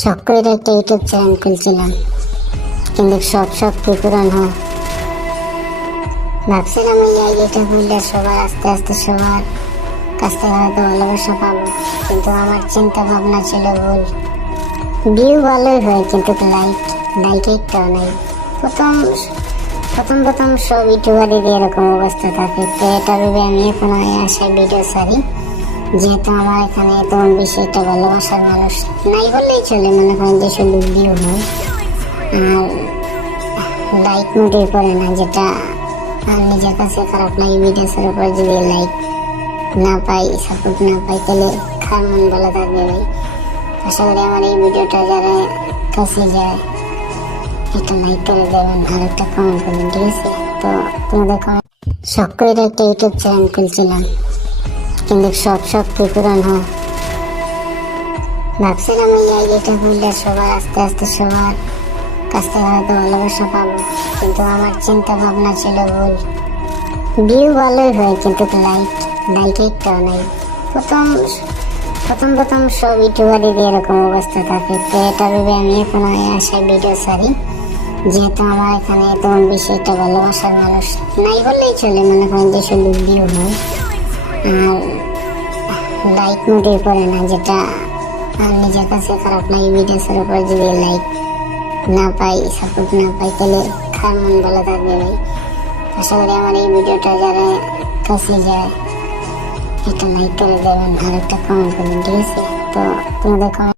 শখ করে একটা ইউটিউব চ্যানেল খুলছিলাম, কিন্তু সব পূরণ হয়। ভাবছিলাম এই আইডিয়াটা খুললে সবার আস্তে আস্তে সবার কাছ থেকে হয়তো ভালোবাসা পাবো, কিন্তু আমার চিন্তা ভাবনা ছিল ভুল। ভিউ ভালোই হয়, কিন্তু লাইক একটাও নাই। প্রথম প্রথম সব ইউটিউবারেরই এরকম অবস্থা থাকে। তো এটা ভেবে আমি এখন আসায় ভিডিও ছাড়ি, যেহেতু আমার এখানে তেমন বেশি একটা ভালোবাসার মানুষ নাই বললেই চলে। মনে করেন যে শুধু ভিউ হয় আর লাইক মোটেই করে না, যেটা আর নিজের কাছে খারাপ লাগে। ভিডিওসের উপর যদি লাইক না পাই, সাপোর্ট না পাই, তাহলে খার মন ভালো থাকবে ভাই। আশা করি আমার এই ভিডিওটা যারা কাছে যায় একটা লাইক করে দেবেন আর একটা কমেন্ট করবেন, ঠিক আছে? তো তোমাদের কমেন্ট। শখ করে একটা ইউটিউব চ্যানেল খুলছিলাম, কিন্তু সব পূরণ হয়। ভাবছিলাম এই আইডিয়াটা খুললে সবার আস্তে আস্তে সবার কাছ থেকে হয়তো ভালোবাসা পাবো, কিন্তু আমার চিন্তা ভাবনা ছিল ভুল। ভিউ ভালোই হয়, কিন্তু লাইক একটাও নাই। প্রথম সব ইউটিউবারেরই এরকম অবস্থা থাকে। তো এটা ভেবে আমি এখন আসায় ভিডিও ছাড়ি, যেহেতু আমার এখানে তেমন বেশি একটা ভালোবাসার মানুষ নাই বললেই চলে। মনে করেন যে শুধু ভিউ হয় আর লাইক মোটেই করে না, যেটা আর নিজের কাছে খারাপ লাগে। ভিডিওসের উপর যদি লাইক না পাই, সাপোর্ট না পাই, তাহলে খার মন ভালো থাকবে ভাই। আশা করি আমার এই ভিডিওটা যারা কাছে যায় একটা লাইক করে দেবেন আর একটা কমেন্ট করবেন, ঠিক আছে? তো তোমাদের